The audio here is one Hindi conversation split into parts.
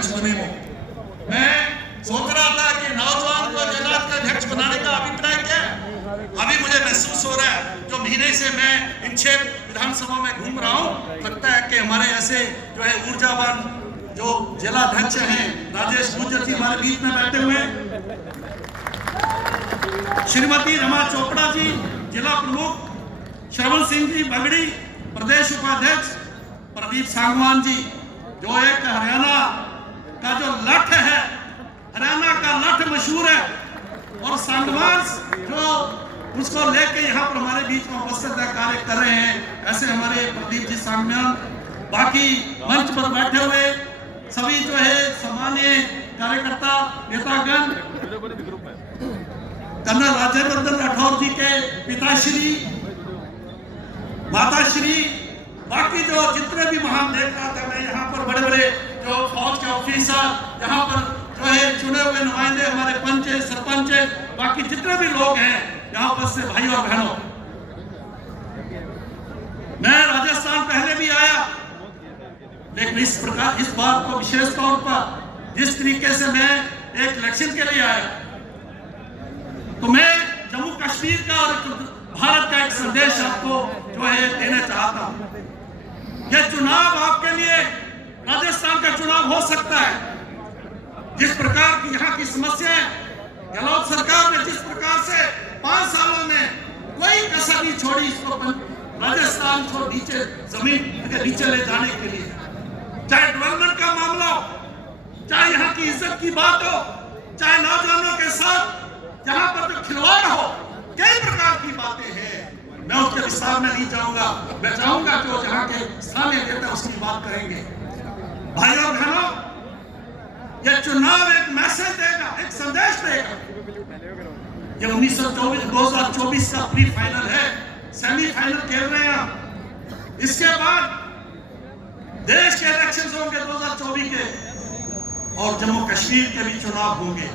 अध्यक्ष बने हो। मैं सोच रहा था कि नौजवान को जमात का अध्यक्ष बनाने का अभिप्राय क्या है। अभी मुझे महसूस हो रहा है, जो महीने से मैं इन 6 विधानसभा में घूम रहा हूँ, लगता है कि हमारे ऐसे जो है ऊर्जावान जो जिला अध्यक्ष हैं, राजेश गुर्जर जी हमारे बीच में बैठे हुए हैं, श्रीमती रमा चोपड़ा जी जिला प्रमुख, श्रवण सिंह जी बगड़ी प्रदेश उपाध्यक्ष, प्रदीप सांगवान जी जो एक हरियाणा का जो लठ है, हरियाणा का लठ मशहूर है, और सांगवान जो उसको लेके यहाँ पर हमारे बीच में उपस्थित कार्य कर रहे हैं। ऐसे हमारे प्रदीप जी सांगवान, बाकी मंच पर बैठे हुए सभी जो है सामान्य कार्यकर्ता नेतागण, कर्नल राज्यवर्धन राठौर जी के पिताश्री, माताश्री, बाकी जो जितने भी महान देख रहा था मैं यहाँ पर बड़े बड़े जो फौज के ऑफिसर, यहाँ पर जो है चुने हुए नुमाइंदे, हमारे पंच सरपंच, बाकी जितने भी लोग हैं यहाँ पर से भाई और बहनों, मैं राजस्थान पहले भी आया, लेकिन इस प्रकार इस बात को विशेष तौर पर जिस तरीके से मैं एक इलेक्शन के लिए आया, तो मैं जम्मू कश्मीर का और भारत का एक संदेश आपको जो है देना चाहता हूं। यह चुनाव आपके लिए राजस्थान का चुनाव हो सकता है। जिस प्रकार की यहाँ की समस्याएं, गहलोत सरकार ने जिस प्रकार से 5 सालों में कोई कसर नहीं छोड़ी इसको राजस्थान को नीचे जमीन के नीचे ले जाने के लिए, चाहे डेवलपमेंट का मामला हो, चाहे यहाँ की इज्जत की बात हो, चाहे नौजवानों के साथ जहां पर जो खिलवाड़ हो, कई प्रकार की बातें हैं। मैं उसके विस्तार में नहीं जाऊंगा, मैं चाहूंगा जो जहां के स्थानीय नेता उसकी बात करेंगे। भाइयों और बहनों, यह चुनाव एक मैसेज देगा, एक संदेश देगा। ये 2024 का प्री फाइनल है, सेमीफाइनल खेल रहे हैं हम। इसके बाद देश के इलेक्शन होंगे 2024 के, और जम्मू कश्मीर के भी चुनाव होंगे।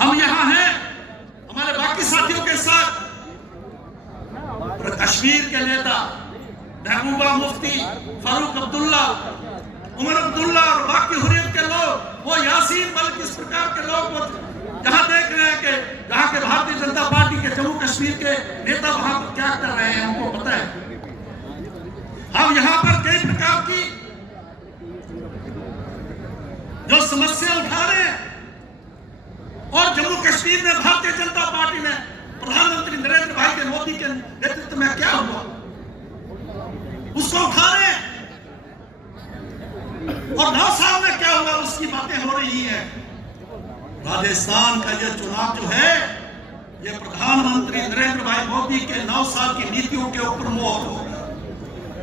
हम यहाँ हैं हमारे बाकी साथियों के साथ, कश्मीर के नेता महबूबा मुफ्ती, फारूक अब्दुल्ला, उमर अब्दुल्ला और बाकी हुर्रियत के लोग, वो यासीन बल्कि इस प्रकार के लोग जहां देख रहे हैं कि जहां के भारतीय जनता पार्टी के जम्मू कश्मीर के नेता वहां पर क्या कर रहे हैं, हमको पता है। हम यहाँ पर कई प्रकार की जो समस्या उठा रहे हैं, और जम्मू कश्मीर में भारतीय जनता पार्टी ने प्रधानमंत्री नरेंद्र भाई के मोदी के नेतृत्व में क्या हुआ उसको उठा रहे हैं, और 9 साल में क्या हुआ उसकी बातें हो रही है। राजस्थान का यह चुनाव जो है, यह प्रधानमंत्री नरेंद्र भाई मोदी के 9 साल की नीतियों के ऊपर मोहर होगा।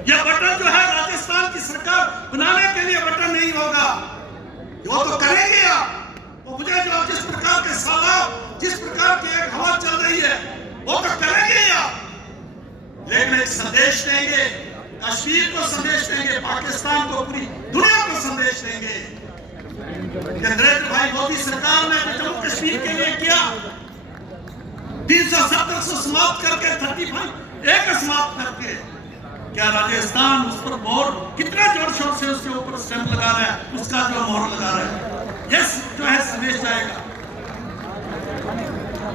यह बटन जो है राजस्थान की सरकार बनाने के लिए बटन नहीं होगा, वो तो करेंगे आप। वो मुझे जो जिस प्रकार के सालाब, जिस प्रकार की एक हवा चल रही है, वो तो करेंगे आप, लेकिन एक संदेश देंगे, कश्मीर को संदेश देंगे, पाकिस्तान को, पूरी दुनिया को संदेश देंगे। नरेंद्र भाई मोदी सरकार ने जम्मू कश्मीर के लिए किया, 370 से समाप्त करके 35 एक समाप्त करके, क्या राजस्थान उस पर मोहर कितने जोर शोर से उसके ऊपर स्टैंप लगा रहा है, उसका जो मोहर लगा रहा है, यस जो है संदेश जाएगा।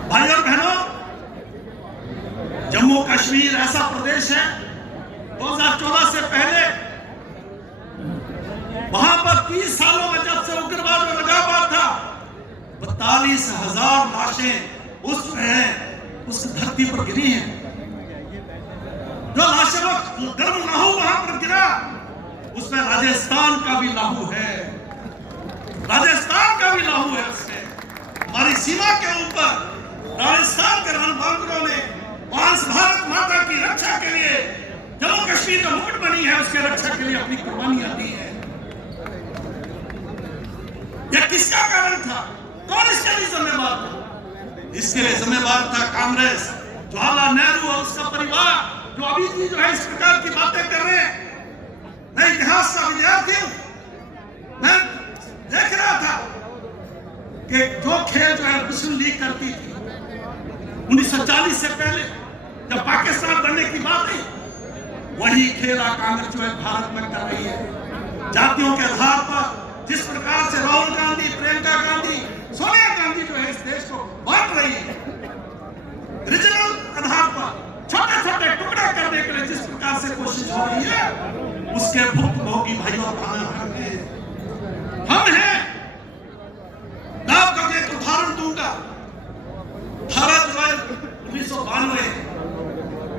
भाई और बहनों, जम्मू कश्मीर ऐसा प्रदेश है, 2014 से पहले वहां पर 30 सालों में जब से उग्रवाद में लगा हुआ था, 42,000 लाशें उस धरती पर गिरी हैं। जो लाशें गर्म लहू वहां पर गिरा, उसमें राजस्थान का भी लहू है, राजस्थान का भी लहू है उसमें। हमारी सीमा के ऊपर राजस्थान के रणबांकुरों ने भारत माता की रक्षा के लिए जम्मू कश्मीर का मुकुट बनी है, उसके रक्षा के लिए अपनी कुर्बानियां दी है। यह किसका कारण था? कौन इसके लिए जिम्मेदार था? इसके लिए जिम्मेदार था कांग्रेस, जवाहरलाल नेहरू और उसका परिवार, जो अभी की जो है इस प्रकार की बातें कर रहे हैं। मैं इतिहास का विद्यार्थी हूं, मैं देख रहा था कि जो खेल जो है मुस्लिम लीग करती थी 1940 से पहले, जब पाकिस्तान बनने की बात आई, वही खेल कांग्रेस जो है भारत में कर रही है। जातियों के आधार पर जिस प्रकार से राहुल गांधी, प्रियंका गांधी, सोनिया गांधी जो है इस देश को बांट रही है, रीजनल आधार पर छोटे छोटे टुकड़े करने के लिए जिस प्रकार से कोशिश हो रही है, उसके भुक्तभोगी भाइयों का हम हैं। मैं आपको एक उदाहरण दूंगा। 18 जुलाई 1992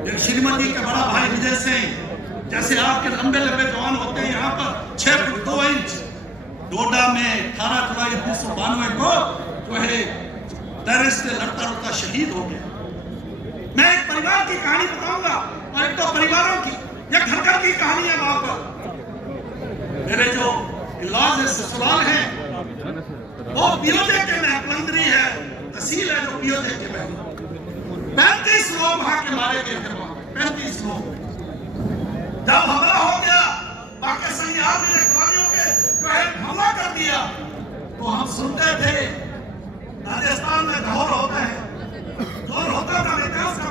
एक श्रीमती के बड़ा भाई विजय सिंह, जैसे आपके लंबे लंबे जवान होते हैं, यहाँ पर 6 फुट 2 इंच, डोडा में 18 जुलाई 1992 को जो है टेररिस्ट से लड़ता लड़ता शहीद हो गया। मैं एक परिवार की कहानी बताऊंगा, और एक तो परिवारों की, एक घर घर की कहानी है। वहां पर मेरे जो इलाज ससुराल है वो पियोजे के में मंत्री है, तहसील है जो पियोजे के में 35 लोग वहां के मारे गए थे। 35 लोग। जब हमला हो गया, पाकिस्तानी आर्मी ने कवालियों के जो है हमला कर दिया, तो हम सुनते थे राजस्थान में दौर होता है, दौर होता था इतिहास का।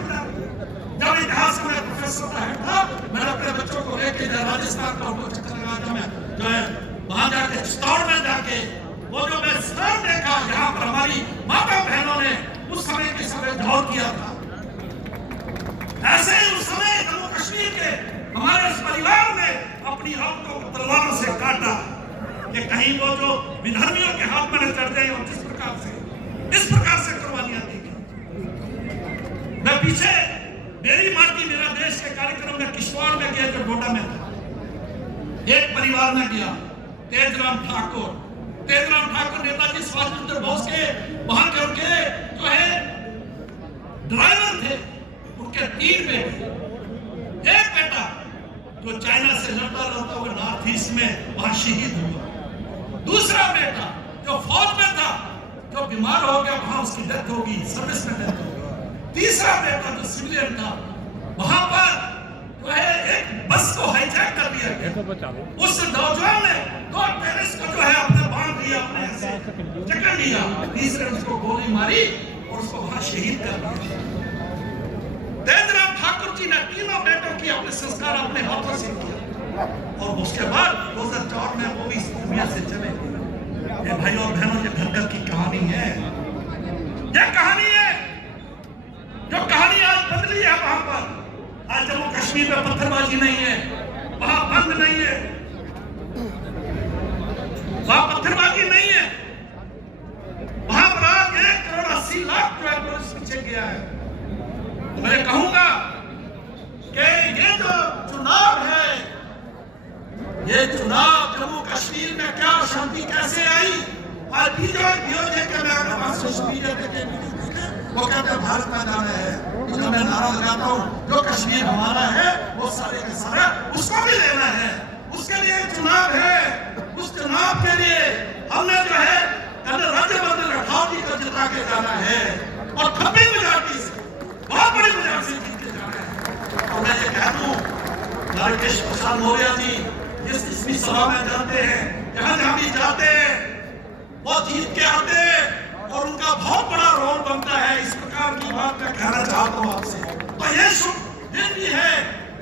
जब इतिहास का मैं प्रोफेसर था, मैंने अपने बच्चों को लेके राजस्थान का चक्कर लगाया। मैं जो है वहां जाके चित्तौड़ में जाके वो जो मैं स्थल देखा, यहाँ पर हमारी माता बहनों ने उस समय के समय दौर किया था। ऐसे ही उस समय जम्मू कश्मीर के हमारे इस परिवार ने अपनी औरतों को तलवारों से काटा कि कहीं वो जो विधर्मियों के हाथ में न चढ़ जाए। और इस प्रकार से कुर्बानियां दी गई। मैं पीछे मेरी माटी मेरा देश के कार्यक्रम में किश्तवाड़ में गया, जो डोडा में था। एक परिवार में गया, तेजराम ठाकुर नेताजी सुभाष चंद्र बोस के वहां के उनके जो है ड्राइवर थे। उनके 3 बेटे, एक बेटा जो चाइना से लड़ता लड़ता हुआ नॉर्थ ईस्ट में वहां शहीद हुआ। दूसरा बेटा जो फौज में था, जो बीमार हो गया, वहां उसकी डेथ होगी, सर्विस में डेथ होगी। तीसरा बेटा जो सिविलियन था, वहां पर जो है एक बस को हाईजैक कर दिया गया। उस नौजवान ने 2 टेररिस्ट को जो है अपने बांध दिया, अपने से जकड़ लिया। तीसरे उसको गोली मारी और उसको वहां शहीद कर दिया। तेजराम ठाकुर जी ने 3 बेटों की अपने संस्कार अपने हाथों से किया, और उसके बाद 2004 में वो भी इस दुनिया से चले गए। ये भाइयों और बहनों, ये घर घर की कहानी है। ये कहानी है जो कहानी आज बदली है। वहां पर आज जम्मू कश्मीर में पत्थरबाजी नहीं है, वहां बंद नहीं है, वहां पत्थरबाजी नहीं है। वहां पर आज 1 करोड़ 80 लाख जो है पुलिस पीछे गया है। तो मैं कहूंगा कि ये जो चुनाव है, ये चुनाव जम्मू कश्मीर में क्या शांति कैसे आई? आज बीजेपी के मैं वो कहते हैं भारत में जाना है। तो मैं नारा लगाता हूँ, जो कश्मीर हमारा है वो सारे का सारा उसको भी लेना है। उसके लिए चुनाव है। उस चुनाव के लिए हमने जो है राज्यवर्धन राठौर जी को जिता के जाना है, और 90 मेजॉरिटी से, बहुत बड़ी मेजॉरिटी से जीत के जाना है। और मैं ये कह दूं, हमारे केशव प्रसाद मौर्य जी जिस सभा में जाते हैं, जहां भी जाते हैं, वो जीत के आते हैं, और उनका बहुत बड़ा रोल बनता है। इस प्रकार की बात मैं कहना चाहता हूँ आपसे। तो ये शुभ दिन भी है,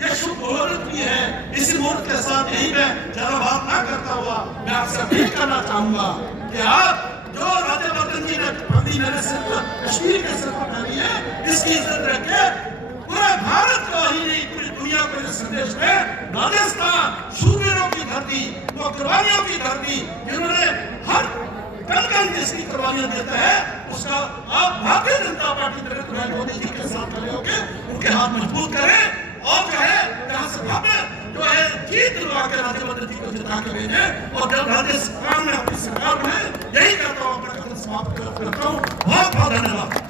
ये शुभ मुहूर्त भी है। इसी मुहूर्त के साथ यही मैं ज्यादा बात ना करता हुआ मैं आपसे अपील करना चाहूंगा कि आप जो राज्यवर्धन जी ने पकड़ी मेरे सिर पर, कश्मीर के सिर पर डाली है, इसकी इज्जत रखे। पूरे भारत को ही नहीं, पूरी दुनिया को इस संदेश में, राजस्थान शूरवीरों की धरती, वो कुर्बानियों की धरती, जिन्होंने हर कल जिसकी कुर्बानियां देता है, उसका आप भारतीय जनता पार्टी नरेंद्र मोदी जी के साथ खड़े होकर उनके हाथ मजबूत करें, और जो है यहाँ से भव्य जो है जीत दिलवा के राज्यवर्धन जी को जिता के भेजे। और जब राजस्थान में अपनी सरकार में यही करता हूँ, अपना कथन समाप्त करता हूँ। बहुत बहुत धन्यवाद।